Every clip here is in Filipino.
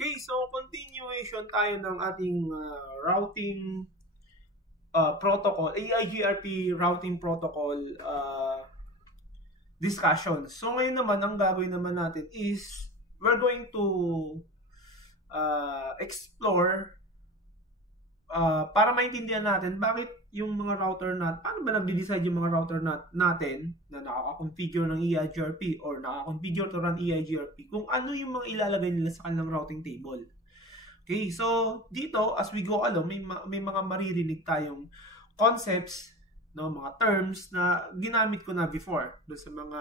Okay, so continuation tayo ng ating routing protocol, AIGRP routing protocol discussion. So ngayon naman, ang gagawin naman natin is we're going to explore para maintindihan natin bakit yung mga router paano ba nagde-decide yung mga router natin na nakaka-configure ng EIGRP or nakaka-configure to run EIGRP kung ano yung mga ilalagay nila sa kanilang routing table. Okay, so dito as we go along, may mga maririnig tayong concepts, no, mga terms na ginamit ko na before doon sa mga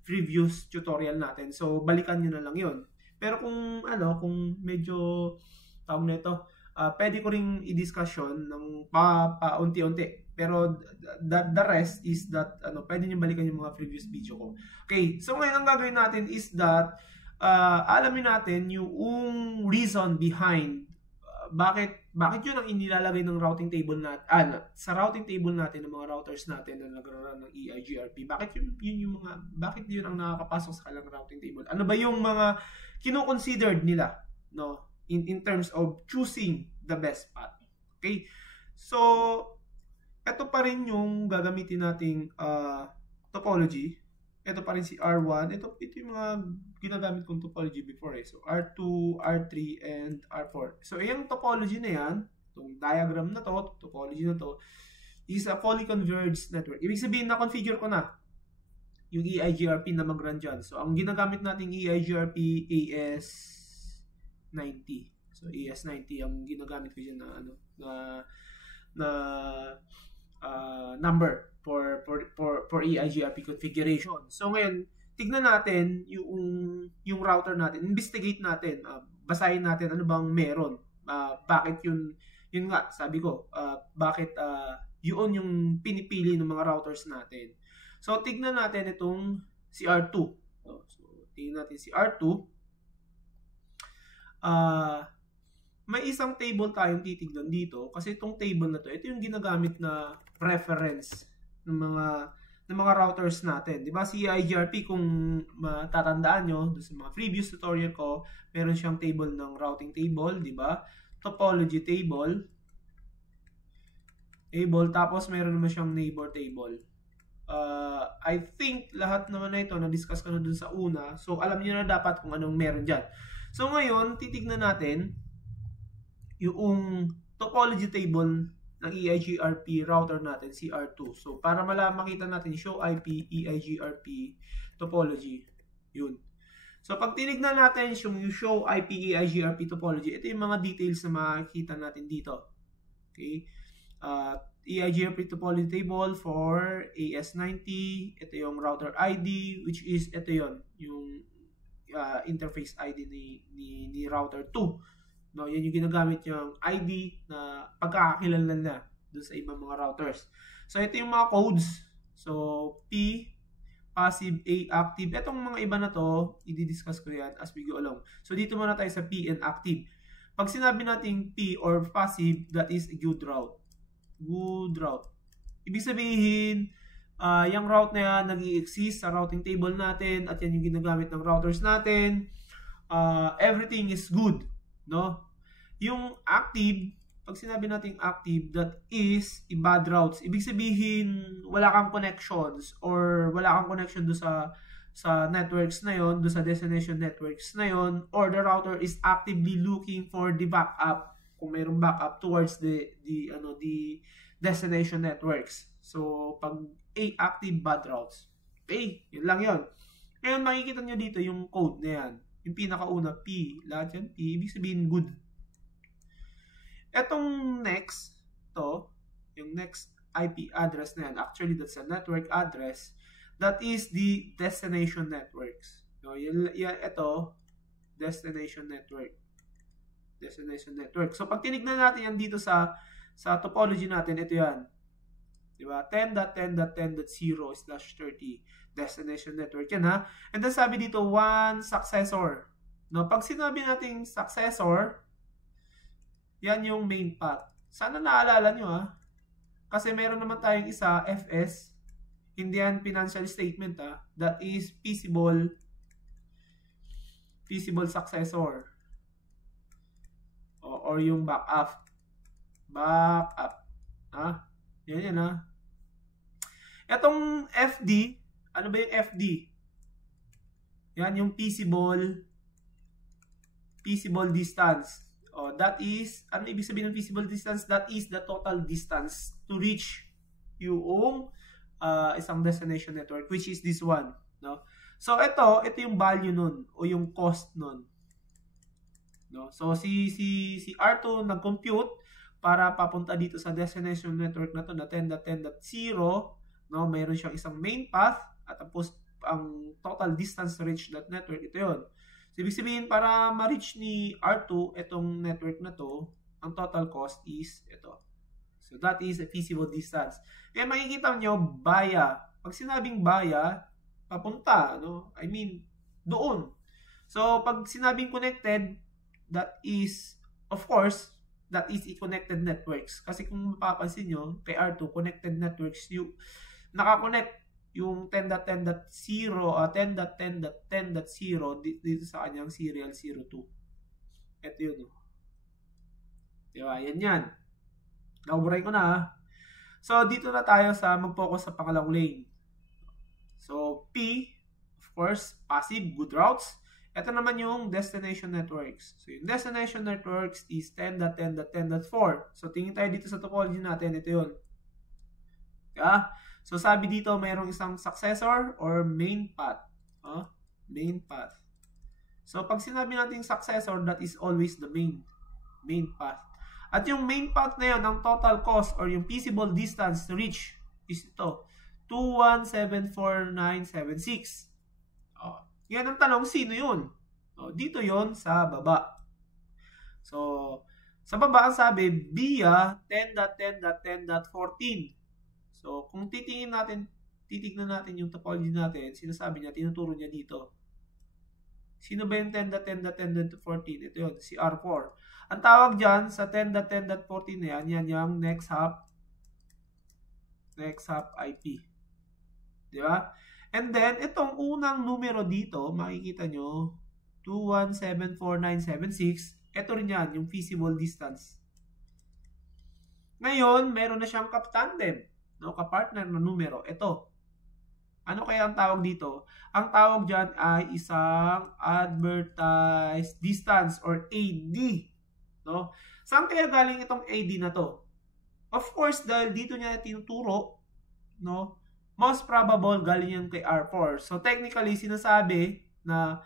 previous tutorial natin. So balikan niyo na lang 'yon. Pero kung medyo tawag nito, pwede ko ring i-discussion ng paunti-unti. Pero the rest is that pwede niyo balikan yung mga previous video ko. Okay, so ngayon ang gagawin natin is that alamin natin yung reason behind bakit yun ang inilalagay ng routing table natin sa routing table natin ng mga routers natin na nagro-run ng EIGRP. Bakit yun ang nakakapasok sa kanilang routing table? Ano ba yung mga kino-considered nila, no, in terms of choosing the best path? Okay? So ito pa rin yung gagamitin nating topology. Ito pa rin si R1. Ito yung mga ginagamit kong topology before eh. So R2, R3, and R4. So yung topology na yan, itong diagram na to, topology na to, is a fully converged network. Ibig sabihin na configure ko na yung EIGRP na mag-run dyan. So ang ginagamit nating EIGRP AS90. So AS90 ang ginagamit ko dyan na number for EIGRP configuration. So ngayon, tignan natin yung router natin, investigate natin, basahin natin ano bang meron. Bakit yun nga, sabi ko, bakit yun yung pinipili ng mga routers natin. So tignan natin itong si R2. So tignan natin si R2. May isang table tayong titignan dito kasi itong table na to, ito yung ginagamit na reference ng mga routers natin. 'Di ba si EIGRP, kung matatandaan nyo doon sa mga previous tutorial ko, meron siyang table ng routing table, 'di ba? Topology table, tapos meron naman siyang neighbor table. I think lahat naman na ito na-discuss ko na dun sa una. So alam niyo na dapat kung anong meron diyan. So ngayon, titignan natin yung topology table ng EIGRP router natin, si R2. So, para makita natin, show IP, EIGRP, topology. Yun. So, pag tinignan natin yung show IP, EIGRP, topology, ito yung mga details na makikita natin dito. Okay? EIGRP topology table for AS90. Ito yung router ID, which is, ito yun, yung interface ID ni router 2. No, yan yung ginagamit yung ID na pagkakakilala na doon sa ibang mga routers. So ito yung mga codes. So P, passive, A, active. Etong mga iba na to, i-discuss ko yan as we go along. So dito muna tayo sa P and active. Pag sinabi natin P or passive, that is good route. Good route. Ibig sabihin, yung route na yan nag-i-exist sa routing table natin at yan yung ginagamit ng routers natin. Everything is good. No? Yung active, pag sinabi natin active, that is bad routes. Ibig sabihin, wala kang connections or wala kang connection do sa networks na yon, do sa destination networks na yon, or the router is actively looking for the backup, kung mayroong backup towards the destination networks. So pag active, bad routes. Okay, yun lang yon. Ngayon makikita nyo dito yung code na yan. Yung pinakauna, P. Lahat yan, P. Ibig sabihin, good. Etong next, yung next IP address na yan, actually, that's a network address. That is the destination networks. So, ito, destination network. Destination network. So, pag tinignan natin yan dito sa topology natin, ito yan. Diba? 10.10.10.0/30 destination network yan, ha. And then sabi dito, one successor. No, pag sinabi nating successor, yan yung main path. Sana naalala nyo, ha. Kasi meron naman tayong isa, FS, Indian Financial Statement, ha. That is feasible successor. or yung backup. Backup. Yan ha. Etong FD, ano ba yung FD? Yan yung feasible distance. That is, ano ibig sabihin ng feasible distance? That is the total distance to reach yung isang destination network, which is this one, no? So ito yung value nun o yung cost nun, no? So si R2 nag-compute para papunta dito sa destination network na to na 10.10.0, no? Mayroon siyang isang main path at tapos ang total distance to reach that network, ito yun. So, ibig sabihin, para ma-reach ni R2 itong network na to, ang total cost is ito. So, that is a feasible distance. Kaya makikita nyo, via. Pag sinabing via, papunta, no? I mean, doon. So, pag sinabing connected, that is, of course, that is connected networks. Kasi kung mapapansin nyo, kay R2, connected networks, yung nakakonect yung 10.10.0, 10.10.10.0 dito sa kanyang serial 02. Ito yun. Diba? Yan. Nauburay ko na. So, dito na tayo sa mag-focus sa pangalawang lane. So, P, of course, passive, good routes. Ito naman yung destination networks. So, yung destination networks is 10.10.10.4. So, tingin tayo dito sa topology natin. Ito yun. Diba? So, sabi dito, mayroong isang successor or main path. Main path. So, pag sinabi natin successor, that is always the main path. At yung main path na yun, ang total cost or yung feasible distance to reach is ito, 2174.976. Yan ang tanong, sino yun? Dito yun sa baba. So, sa baba ang sabi, via 10.10.10.14. So, kung titignan natin yung topology natin, sinasabi niya, tinuturo niya dito. Sino ba yung 10.10.10.14? Ito yun, si R4. Ang tawag dyan sa 10.10.14 na yan yung next hop IP. Diba? And then, itong unang numero dito, makikita nyo, 2174.976. Ito rin yan, yung feasible distance. Ngayon, meron na siyang kaptandem. No, kapartner na numero, ito. Ano kaya ang tawag dito? Ang tawag dyan ay isang advertised distance or AD. No? Saan kaya galing itong AD na to? Of course, dahil dito niya tinuturo, no? Most probable galing yan kay R4. So, technically, sinasabi na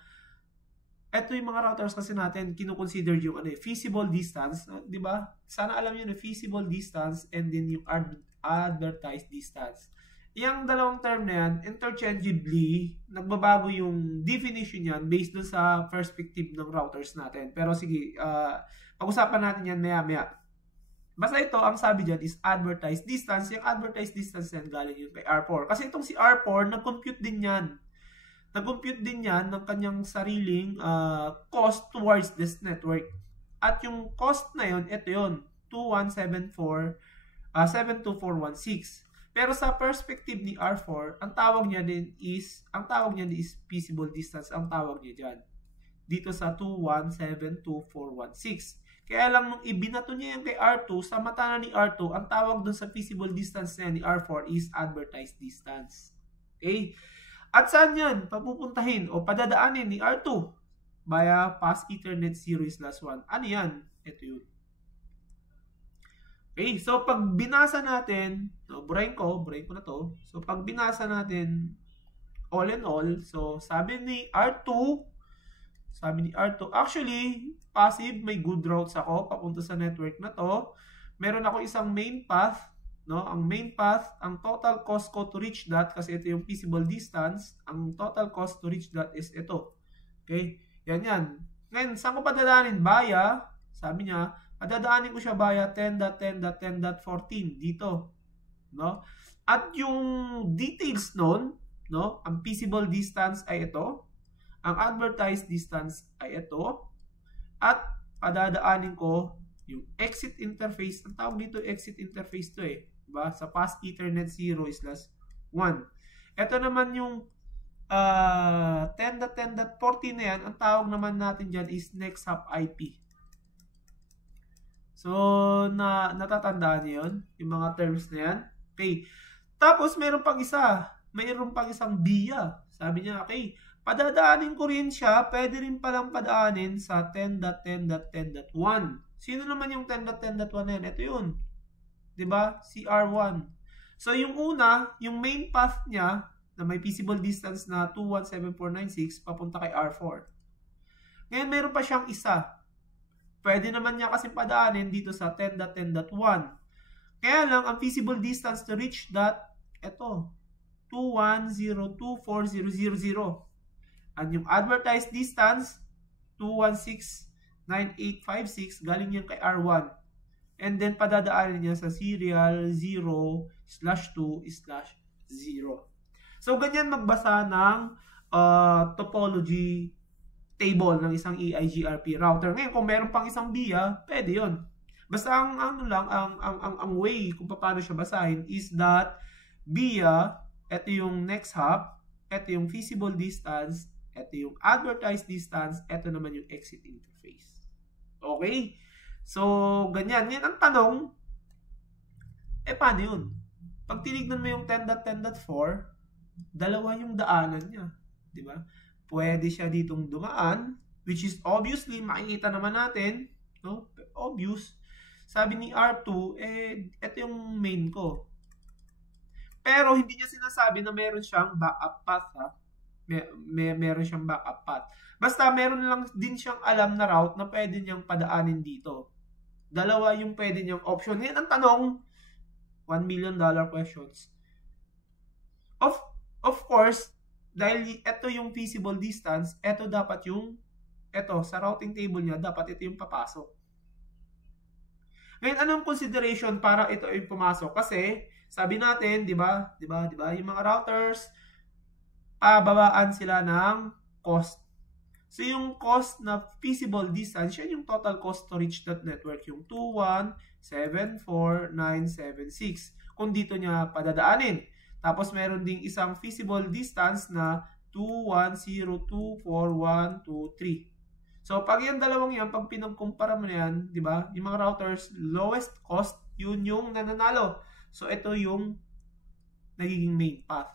ito yung mga routers kasi natin kinukonsider yung feasible distance. Di ba? Sana alam nyo na feasible distance and then yung advertised distance. Yung dalawang term na yan, interchangeably, nagbabago yung definition yan based dun sa perspective ng routers natin. Pero sige, pag-usapan natin yan maya-maya. Basta ito, ang sabi dyan is advertised distance. Yung advertised distance yan galing yun kay R4. Kasi itong si R4, nag-compute din yan. Nag-compute din yan ng kanyang sariling cost towards this network. At yung cost na yun, ito yun, 72416. Pero sa perspective ni R4, ang tawag niya is feasible distance, ang tawag niya diyan. Dito sa 2172416. Kaya lang nung ibinato niya yung kay R2, sa mata na ni R2, ang tawag dun sa feasible distance niya ni R4 is advertised distance. Okay? At saan yan papupuntahin o padadaanin ni R2? Via Pass Ethernet 0/1. Ano yan? Ito yun. Okay, so pag binasa natin, burahin ko na to. So pag binasa natin, all in all, so sabi ni R2, actually, passive, may good routes ako papunta sa network na to. Meron ako isang main path, no? Ang main path, ang total cost ko to reach that, kasi ito yung feasible distance, ang total cost to reach that is ito. Okay, yan. Ngayon, saan ko padadaanin? Via, sabi niya, padadaanin ko siya via 10.10.10.14 dito, no? At yung details nun, no, ang feasible distance ay ito, ang advertised distance ay ito, at padadaanin ko yung exit interface. Ang tawag dito exit interface to diba? Sa Pass Ethernet 0/1. Ito naman yung 10.10.14 na yan, ang tawag naman natin dyan is next hop IP. So, natatandaan niyo yun? Yung mga terms na yan? Okay. Tapos, meron pang isa. Mayroon pang isang BIA. Sabi niya, okay, padadaanin ko rin siya, pwede rin palang padaanin sa 10.10.10.1. Sino naman yung 10.10.1 na yan? Ito yun. Diba? CR1. So, yung una, yung main path niya, na may feasible distance na 217496, papunta kay R4. Ngayon, meron pa siyang isa. Pwede naman niya kasi padaanin dito sa 10.10.1. Kaya lang, ang feasible distance to reach that, ito, 2102400. At yung advertised distance, 2169856, galing yan kay R1. And then, padadaanin niya sa serial 0/2/0. So, ganyan magbasa ng topology table ng isang EIGRP router. Ngayon, kung meron pang isang BIA, pwede yun. Basta ang way kung paano siya basahin is that BIA, ito yung next hop, ito yung feasible distance, ito yung advertised distance, ito naman yung exit interface. Okay? So, ganyan. Yan ang tanong, paano yun? Pag tinignan mo yung 10.10.4, dalawa yung daanan niya. Diba? Pwede siya ditong dumaan, which is obviously, makikita naman natin, no? Obvious. Sabi ni R2, ito yung main ko. Pero hindi niya sinasabi na meron siyang backup path, ha? Meron siyang backup path. Basta meron lang din siyang alam na route na pwede niyang padaanin dito. Dalawa yung pwede niyang option. Yan ang tanong, $1 million questions. Of course, dahil ito yung feasible distance, ito dapat yung, sa routing table niya, dapat ito yung papasok. Ngayon, anong consideration para ito yung pumasok? Kasi, sabi natin, di ba, yung mga routers, pababaan sila ng cost. So, yung cost na feasible distance, yan yung total cost to reach that network, yung 2174976. Kung dito niya padadaanin. Tapos, meron ding isang feasible distance na 2102423. So, pag yung dalawang yan, pag pinagkumpara mo na yan, di ba? Yung mga routers, lowest cost, yun yung nananalo. So, ito yung nagiging main path.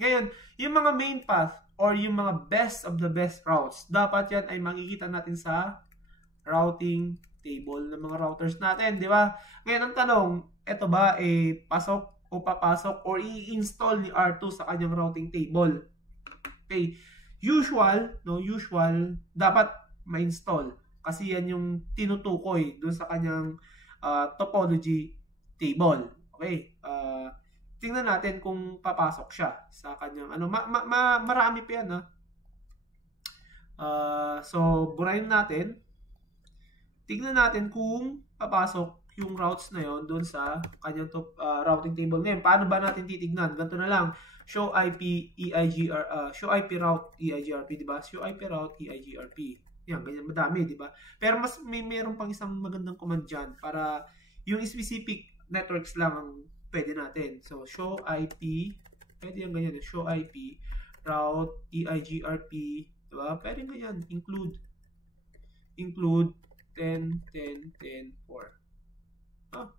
Ngayon, yung mga main path or yung mga best of the best routes, dapat yan ay makikita natin sa routing table ng mga routers natin, di ba? Ngayon, ang tanong, ito ba pasok o papasok or i-install ni R2 sa kanyang routing table? Okay. Usual, dapat ma-install kasi yan yung tinutukoy doon sa kanyang topology table. Okay. Tingnan natin kung papasok siya sa kanyang marami pa yan, ha. So burahin natin. Tingnan natin kung papasok yung routes na yon doon sa kanyang routing table. Ngayon, paano ba natin titignan? Ganito na lang. Show IP show IP route EIGRP, di ba? Show IP route EIGRP. Yan, ganyan madami, di ba? Pero mas meron pang isang magandang command diyan para yung specific networks lang ang pwede natin. So, show IP, pwede yung ganyan, show IP route EIGRP, di ba? Pwede ganyan, include 10.10.10.4.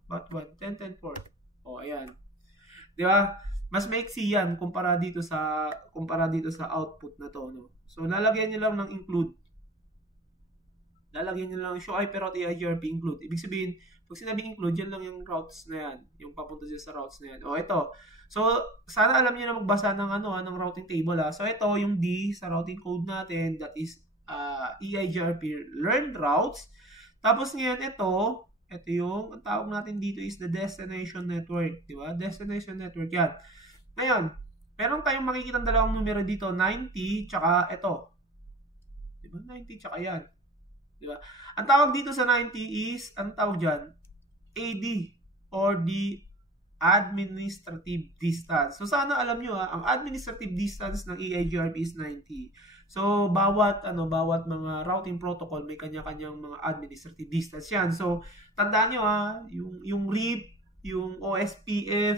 But what? 10.10.4. Oh, ayan. Di ba? Mas maiksi yan kumpara dito sa output na to, no? So, lalagyan niyo lang ng include. Lalagyan niyo lang show IP route EIGRP include. Ibig sabihin, pag sinabing include, yan lang yung routes na yan. Yung papunta dyan sa routes na yan. O, ito. So, sana alam niyo na magbasa ng ng routing table, ha. So, ito yung D sa routing code natin. That is EIGRP learned routes. Tapos ngayon, ito yung, ang tawag natin dito is the destination network. Diba? Destination network yan. Ngayon, meron tayong makikita dalawang numero dito, 90, tsaka ito. Diba? 90, tsaka yan. Diba? Ang tawag dito sa 90 is, ang tawag dyan, AD, or the administrative distance. So, sana alam nyo, ang administrative distance ng EIGRP is 90. So, bawat mga routing protocol may kanya-kanyang mga administrative distance yan. So, tandaan nyo, yung RIP, yung OSPF,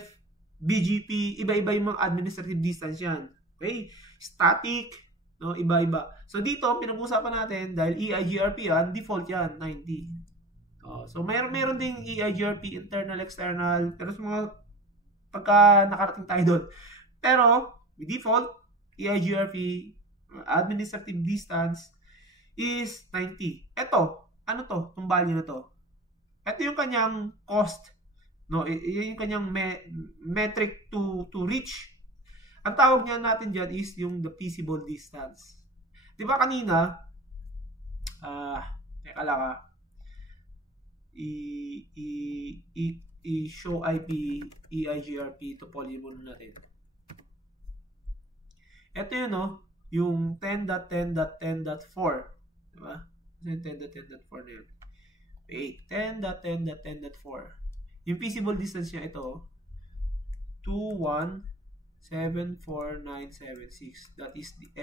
BGP, iba-iba yung mga administrative distance yan. Okay? Static, No, iba-iba. So dito, pinag-usapan natin, dahil EIGRP yan, default yan, 90. So meron ding EIGRP, internal, external, pero sa mga pagka nakarating tayo doon. Pero, default, EIGRP, administrative distance, is 90. Ito, ano to? Itong value na to. Ito yung kanyang cost. No, yung kanyang metric to reach. Ang tawag niya natin dyan is yung the feasible distance. Di ba kanina, teka lang i-show IP, EIGRP topology muna natin. Ito yun, no? Yung 10.10.10.4. Diba? Yung 10.10.4 na yun. Wait, 10.10.10.4. Yung feasible distance niya ito, 2174976. That is the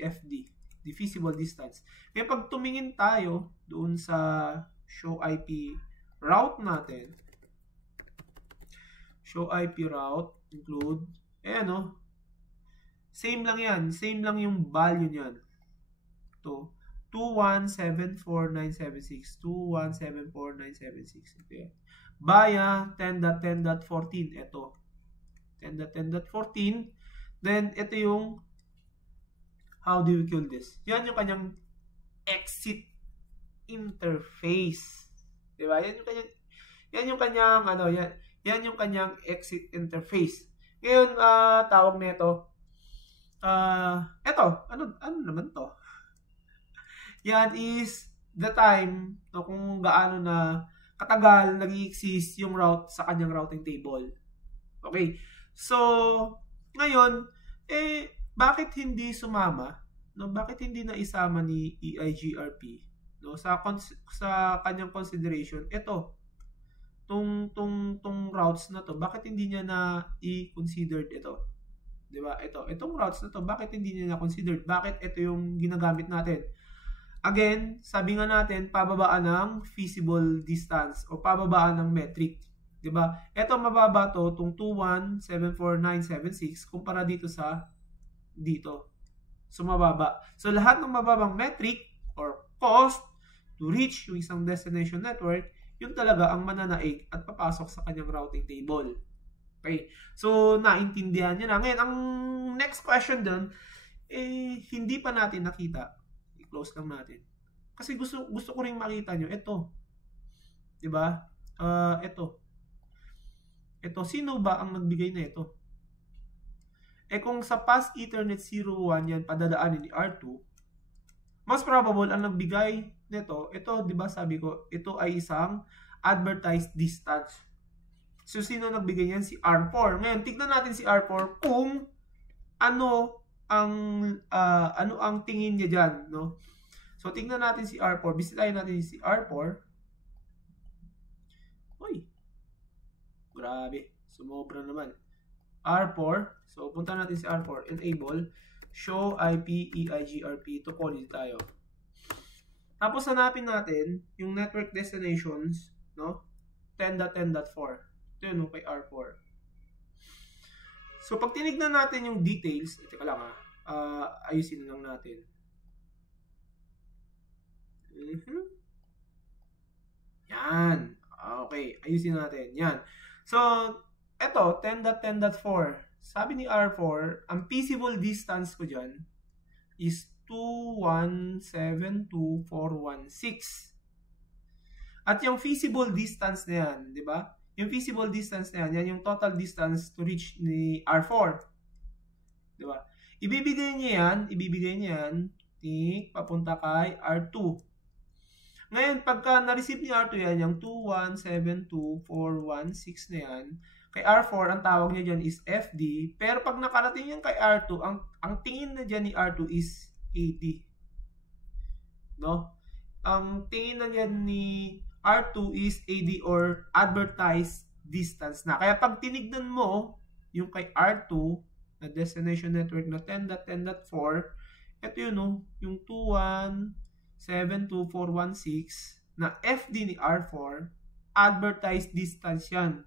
FD, the feasible distance. Kaya pag tumingin tayo doon sa show IP route natin, show IP route include, no? Same lang yan. Same lang yung value niyan. Ito, 2174976. 2174976. Ito yan. Via 10.10.14. Ito. 10.10.14. Then, ito yung how do we kill this? Yan yung kanyang exit interface. Diba? Yan yung kanyang yan yung kanyang exit interface. Ngayon, tawag nito, eto, ano naman to? Yan is the time kung gaano na katagal nag-i-exist yung route sa kanyang routing table. Okay. So, ngayon, bakit hindi sumama? No, bakit hindi na isama ni EIGRP? No, sa kanyang consideration, ito, tong routes na to, bakit hindi niya na i-considered ito? Diba? Itong routes na to, bakit hindi niya na-considered? Bakit ito yung ginagamit natin? Again, sabi nga natin, pababaan ng feasible distance o pababaan ng metric. Diba? Ito mababa to, itong 2174976, kumpara dito sa dito. So, mababa. So, lahat ng mababang metric or cost to reach yung isang destination network, yun talaga ang mananaig at papasok sa kanyang routing table. Okay. So, naintindihan nyo na. Ngayon, ang next question dun, hindi pa natin nakita. I-close lang natin. Kasi gusto ko rin makita nyo. Ito. Diba? Ito. Sino ba ang nagbigay na ito? Kung sa past Ethernet 01 yan, padadaanin ni R2, mas probable ang nagbigay nito, ito, diba sabi ko, ito ay isang advertised distance. So, sino nagbigay niyan? Si R4. Ngayon, tignan natin si R4 kung ano ang tingin niya dyan, no? So, tignan natin si R4. Bisitahin natin si R4. Uy. Grabe. Sumobra naman. R4. So, punta natin si R4. Enable. Show IP EIGRP topology tayo. Tapos, hanapin natin yung network destinations, no? 10.10.4. Ito yun, kay R4. So, pag tinignan natin yung details, teka lang ayusin lang natin. Yan. Okay, ayusin natin. Yan. So, eto, 10.10.4. Sabi ni R4, ang feasible distance ko dyan is 2172416. At yung feasible distance na yan, di ba? Yung feasible distance na yan, yan yung total distance to reach ni R4. Di ba? Ibibigay niya yan, papunta kay R2. Ngayon, pagka na-receive ni R2 yan, yung 2172416 na yan, kay R4, ang tawag niya dyan is FD. Pero pag nakarating yan kay R2, ang tingin na dyan ni R2 is AD. No? Ang tingin na dyan ni R2 is AD or advertised distance na. Kaya pag tinignan mo yung kay R2 na destination network na 10.10.4, ito yun, no? Yung 2172416 na FD ni R4, advertised distance yan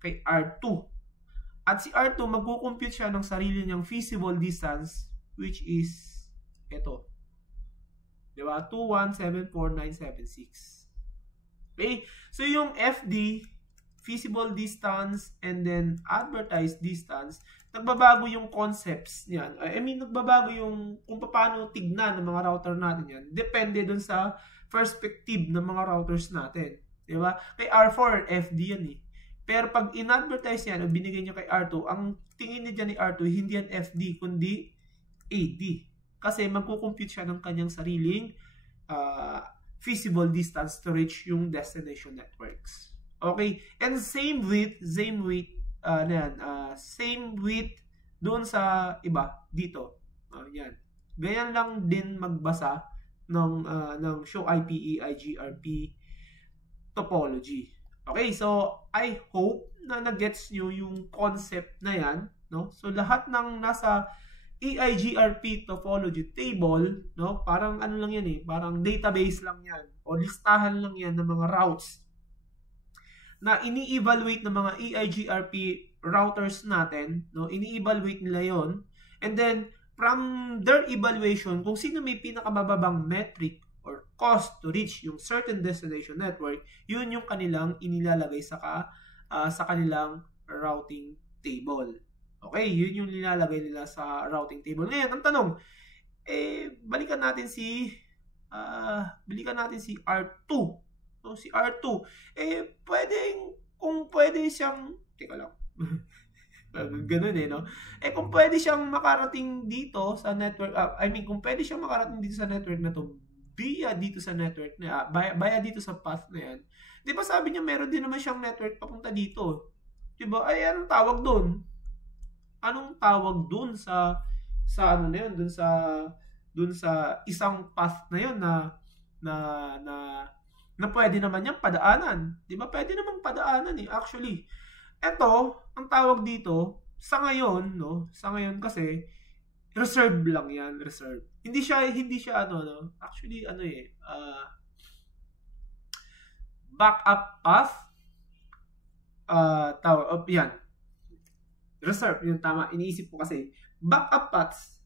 kay R2. At si R2, magkukompute siya ng sarili niyang feasible distance which is ito. Diba? 2174976. Okay? So yung FD, feasible distance, and then advertised distance, nagbabago yung concepts niyan. I mean, nagbabago yung kung paano tignan ng mga router natin yan. Depende dun sa perspective ng mga routers natin. Diba? Kay R4, FD yan eh. Pero pag in-advertise yan o binigay nyo kay R2, ang tingin niya ni R2, hindi yan FD, kundi AD. Kasi magkukompute siya ng kanyang sariling feasible distance to reach yung destination networks. Okay? And same with doon sa iba dito. Yan. Ganyan lang din magbasa ng show IP EIGRP topology. Okay, so I hope na nag-gets nyo yung concept na yan, no? So lahat ng nasa EIGRP topology table, no? Parang ano lang yan eh, parang database lang yan o listahan lang yan ng mga routes na ini-evaluate ng mga EIGRP routers natin, no? Ini-evaluate nila yon, and then from their evaluation, kung sino may pinakamababang metric or cost to reach yung certain destination network, yun yung kanilang inilalagay sa kanilang routing table. Okay, yun yung nilalagay nila sa routing table. Ngayon, ang tanong, balikan natin si R2. So, si R2, kung pwede siyang, teka lang, ganun no? Kung pwede siyang makarating dito sa network, kung pwede siyang makarating dito sa network na to, via dito sa network na, via dito sa path na yan, di ba sabi niya meron din naman siyang network papunta dito? Di ba? Anong tawag doon? Anong tawag doon sa ano na yun? Doon sa isang path na yun na pwede naman niyang padaanan. Di ba? Pwede namang padaanan eh. Actually, eto, ang tawag dito, sa ngayon, no? Sa ngayon kasi, reserve lang yan, reserve. Hindi siya actually backup path, yan. Reserve, yun tama. Iniisip ko kasi, backup path,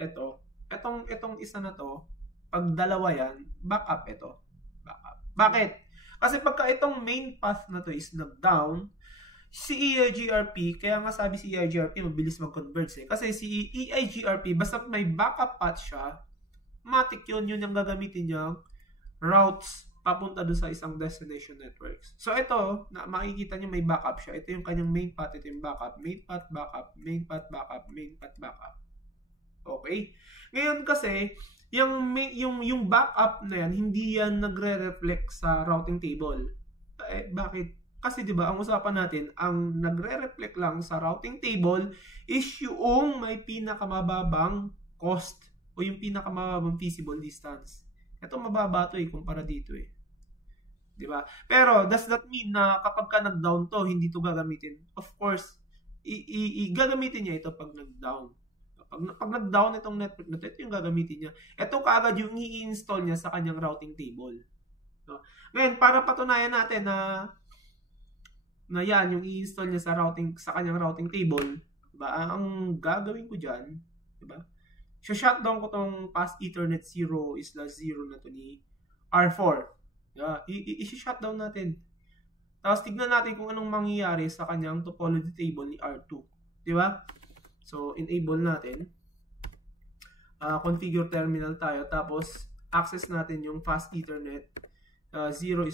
etong isa na to, pag dalawa yan, backup ito. Backup. Bakit? Kasi pagka itong main path na to is nag-down, si EIGRP, kaya nga sabi si EIGRP, mabilis mag-converge eh. Kasi si EIGRP, basta may backup path siya, matik yun yung gagamitin niyang routes papunta doon sa isang destination networks. So ito, makikita niyo may backup siya. Ito yung kanyang main path, ito yung backup. Main path, backup, main path, backup, main path, backup. Okay? Ngayon kasi, yung backup na yan, hindi yan nagre-reflect sa routing table. Bakit? Kasi 'di ba, ang usapan natin, ang nagre-reflect lang sa routing table is yung may pinakamababang cost o yung pinakamababang feasible distance. Ito mababa to kumpara dito 'Di ba? Pero does that mean na kapag ka nag-down to, hindi to gagamitin? Of course, gagamitin niya ito pag nag-down. Pag nag-down itong network na ito yung gagamitin niya. Ito kaagad yung i-install niya sa kanyang routing table. No? Ngayon, para patunayan natin na yan yung i-install niya sa kanyang routing table, diba? Ang gagawin ko diyan, diba? Shutdown ko tong pass Ethernet 0/0 na to ni R4. Diba? I-shutdown natin. Tapos tignan natin kung anong mangyayari sa kanyang topology table ni R2, diba? So enable natin. Configure terminal tayo, tapos access natin yung fast Ethernet 0/0.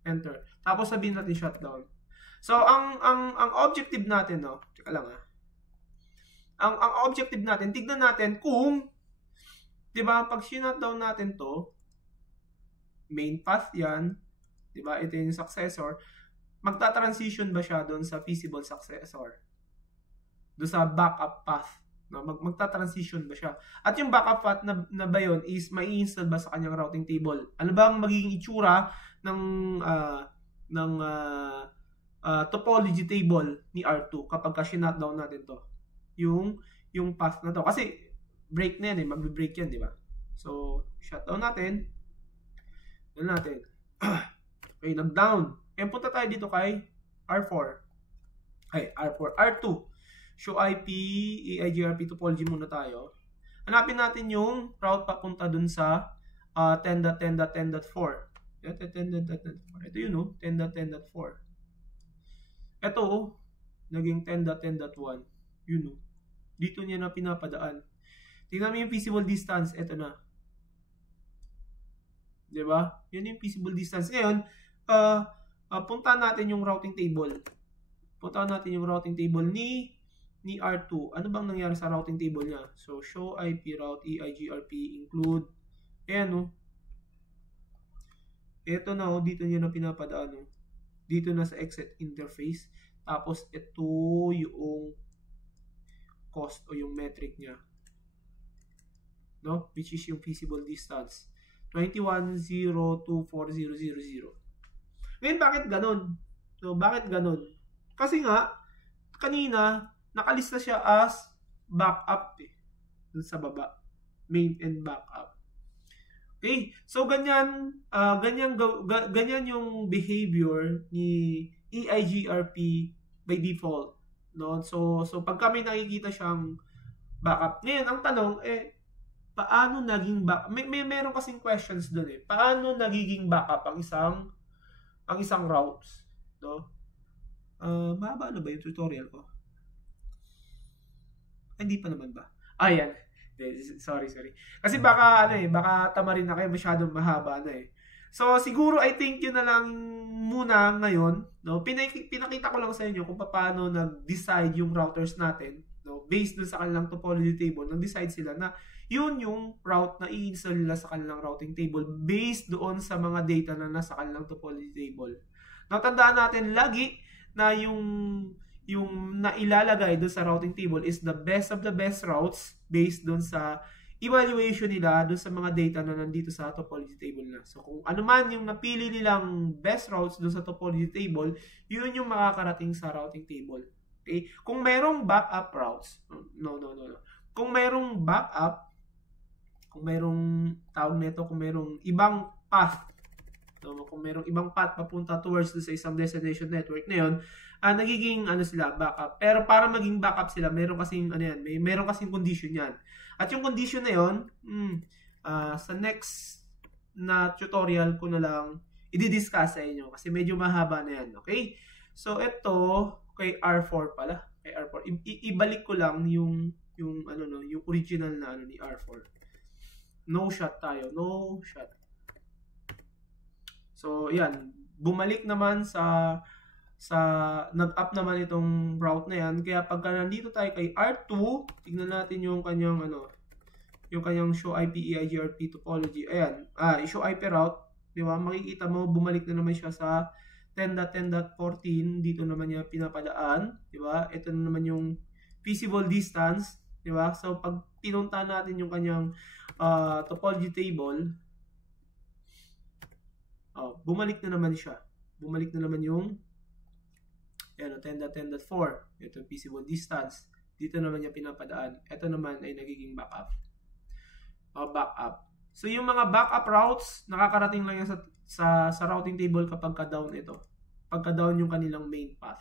Enter. Tapos sabihin natin shutdown. So ang objective natin, teka lang Ang objective natin, tignan natin kung 'di ba, pag shutdown natin 'to, main path 'yan, 'di ba? Ito yung successor. Magta-transition ba siya doon sa feasible successor? Doon sa backup path. No, magta-transition ba siya? At yung backup path na ba yun is mai-install ba sa kanyang routing table? Ano ba ang magiging itsura ng topology table ni R2 kapag ka-shutdown natin to? Yung path na to. Kasi break na yan magbe-break yan, di ba? So, shutdown natin. Doon natin. Okay, nag-down. Punta tayo dito kay R4. Ay, R4. R2. Show IP, EIGRP topology muna tayo. Hanapin natin yung route papunta dun sa 10.10.10.4. Ito yun, no? 10.10.4. Ito, naging 10.10.1. Yun, no? Dito niya na pinapadaan. Tingnan mo yung feasible distance. Ito na. Diba? Yan yung feasible distance. Ngayon, puntahan natin yung routing table. Puntahan natin yung routing table ni R2. Ano bang nangyari sa routing table niya? So, show IP route, EIGRP, include. Ayan, no? Ito na, oh, dito niya na pinapadaan. No? Dito na sa exit interface. Tapos, ito yung cost o yung metric niya. No? Which is yung feasible distance. 21.024.000. Ngayon, bakit ganun? No, bakit ganun? Kasi nga, kanina, nakalista siya as backup eh. Dun sa baba. Main and backup. Okay? So, ganyan yung behavior ni EIGRP by default. No? So pag kami nakikita siyang backup. Ngayon, ang tanong, paano naging backup? Meron kasing questions dun eh. Paano nagiging backup ang isang routes? No? Mahaba na ba yung tutorial ko? Hindi pa naman ba? Ayan. Sorry. Kasi baka tamarin na kayo, masyadong mahaba na eh. So siguro I think yun na lang muna ngayon, no? Pinakita ko lang sa inyo kung paano nag-decide yung routers natin, no? Based dun sa kanilang topology table, nag-decide sila na yun yung route na i-install nila sa kanilang routing table based doon sa mga data na nasa kanilang topology table. Natandaan natin lagi na yung nailalagay doon sa routing table is the best of the best routes based doon sa evaluation nila doon sa mga data na nandito sa topology table na. So kung ano man yung napili nilang best routes doon sa topology table, yun yung makakarating sa routing table. Okay? Kung merong backup routes, no. Kung merong backup, kung merong tawag nito, kung merong ibang path, no, kung merong ibang path papunta towards sa isang destination network na yun, nagiging sila backup. Pero para maging backup sila, meron kasing meron kasing condition yan. At yung condition na yun, sa next na tutorial ko na lang i-discuss sa inyo kasi medyo mahaba na yan, okay? So ito kay R4 pala, kay R4. Ibalik ko lang yung original na ni R4. No shot tayo, no shot. So yan, bumalik naman sa nag-up naman itong route na yan. Kaya pagka nandito tayo kay R2, tignan natin yung kanyang yung kanyang show IP EIGRP topology. Ayan, show IP route, di ba? Makikita mo bumalik na naman siya sa 10.10.14. Dito naman niya pinapadaan, di ba? Ito na naman yung feasible distance, di ba? So pag pinunta natin yung kanyang topology table, bumalik na naman siya. Bumalik na naman yung 10.10.4. Ito yung feasible distance. Dito naman niya pinapadaan. Ito naman ay nagiging backup. Backup. So yung mga backup routes, nakakarating lang yan sa routing table kapag ka-down ito. Pagka down yung kanilang main path.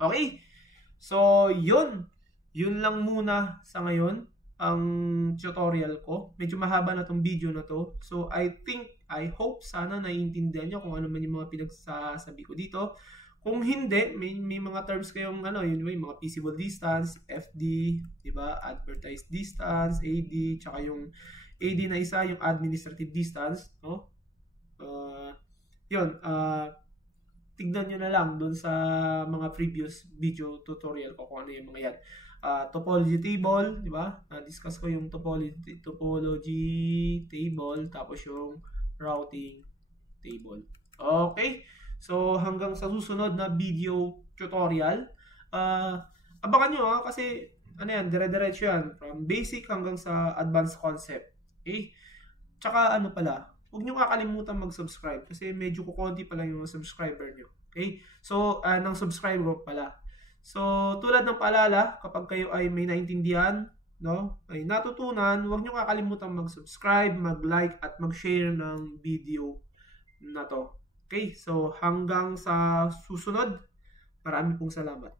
Okay? So yun. Yun lang muna sa ngayon ang tutorial ko. Medyo mahaba na tong video na to. So I hope sana naiintindihan nyo kung ano man yung mga pinagsasabi ko dito. Kung hindi, may mga terms kayong yun yung mga feasible distance, FD, diba? Advertised distance, AD, tsaka yung AD na isa, yung administrative distance, no? Tignan nyo na lang doon sa mga previous video tutorial ko kung ano yung mga yan. Topology table, diba? Na-discuss ko yung topology table, tapos yung routing table. Okay? So, hanggang sa susunod na video tutorial, abangan nyo kasi dire-diretso yan. From basic hanggang sa advanced concept. Okay? Tsaka huwag nyo kakalimutan mag-subscribe kasi medyo kukunti pa lang yung subscriber nyo. Okay? So, ng subscriber pala. So, tulad ng paalala, kapag kayo ay may naintindihan, no, ay natutunan, huwag nyo kakalimutan mag-subscribe, mag-like, at mag-share ng video na to. Okay, so hanggang sa susunod, marami pong salamat.